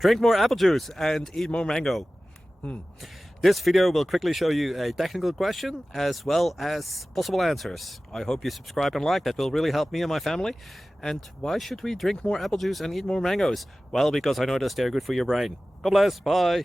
Drink more apple juice and eat more mango. This video will quickly show you a technical question as well as possible answers. I hope you subscribe and like, that will really help me and my family. And why should we drink more apple juice and eat more mangoes? Well, because I noticed they're good for your brain. God bless, bye.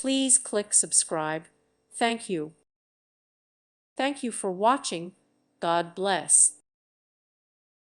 Please click subscribe. Thank you. Thank you for watching. God bless.